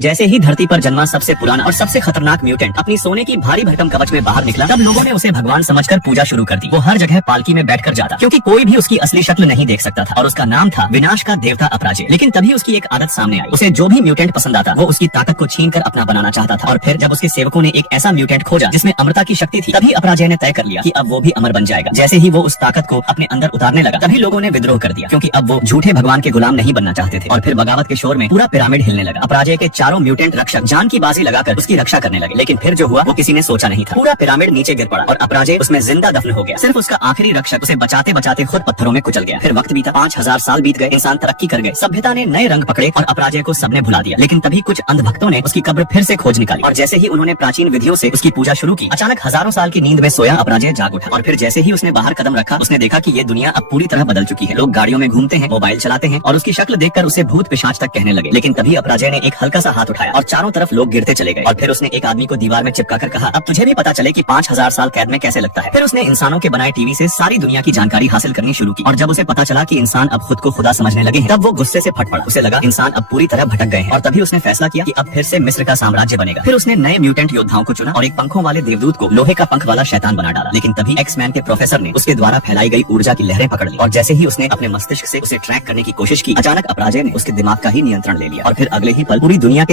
जैसे ही धरती पर जन्मा सबसे पुराना और सबसे खतरनाक म्यूटेंट अपनी सोने की भारी भरकम कवच में बाहर निकला, तब लोगों ने उसे भगवान समझकर पूजा शुरू कर दी। वो हर जगह पालकी में बैठकर जाता, क्योंकि कोई भी उसकी असली शक्ल नहीं देख सकता था, और उसका नाम था विनाश का देवता अपराजय। लेकिन तभी उसकी एक आदत सामने आई। उसे जो भी म्यूटेंट पसंद आता, वो उसकी ताकत को छीन कर अपना बनाना चाहता था। और फिर जब उसके सेवकों ने एक ऐसा म्यूटेंट खोजा जिसमें अमरता की शक्ति थी, तभी अपराजय ने तय कर लिया कि अब वो भी अमर बन जाएगा। जैसे ही वो उस ताकत को अपने अंदर उतारने लगा, तभी लोगों ने विद्रोह कर दिया, क्योंकि अब वो झूठे भगवान के गुलाम नहीं बनना चाहते थे। और फिर बगावत के शोर में पूरा पिरामिड हिलने लगा। अपराजय के चारों म्यूटेंट रक्षक जान की बाजी लगाकर उसकी रक्षा करने लगे, लेकिन फिर जो हुआ वो किसी ने सोचा नहीं था। पूरा पिरामिड नीचे गिर पड़ा और अपराजय उसमें जिंदा दफन हो गया। सिर्फ उसका आखिरी रक्षक उसे बचाते बचाते खुद पत्थरों में कुचल गया। फिर वक्त बीता, 5000 साल बीत गए, इंसान तरक्की कर गए, सभ्यता ने नए रंग पकड़े और अपराजय को सबने भुला दिया। लेकिन तभी कुछ अंधभक्तों ने उसकी कब्र फिर से खोज निकाली, और जैसे ही उन्होंने प्राचीन विधियों से उसकी पूजा शुरू की, अचानक हजारों साल की नींद में सोया अपराजय जाग उठा। और फिर जैसे ही उसने बाहर कदम रखा, उसने देखा कि ये दुनिया अब पूरी तरह बदल चुकी है। लोग गाड़ियों में घूमते हैं, मोबाइल चलाते हैं, और उसकी शक्ल देखकर उसे भूत पिशाच तक कहने लगे। लेकिन तभी अपराजय ने एक हल्का सा हाथ उठाया और चारों तरफ लोग गिरते चले गए। और फिर उसने एक आदमी को दीवार में चिपकाकर कहा, अब तुझे भी पता चले कि 5000 साल कैद में कैसे लगता है। फिर उसने इंसानों के बनाए टीवी से सारी दुनिया की जानकारी हासिल करनी शुरू की। और जब उसे पता चला कि इंसान अब खुद को खुदा समझने लगे हैं, तब वो गुस्से से फट पड़ा। उसे लगा इंसान अब पूरी तरह भटक गए हैं। और तभी उसने फैसला किया कि अब फिर से मिस्र का साम्राज्य बनेगा। फिर उसने नए म्यूटेंट योद्धाओं को चुना और एक पंखों वाले देवदूत को लोहे का पंख वाला शैतान बना डाला। लेकिन तभी एक्स-मैन के प्रोफेसर ने उसके द्वारा फैलाई गई ऊर्जा की लहरें पकड़ ली, और जैसे ही उसने अपने मस्तिष्क से उसे ट्रैक करने की कोशिश की, अचानक अपराजय ने उसके दिमाग का ही नियंत्रण ले लिया। और फिर अगले ही पल पूरी दुनिया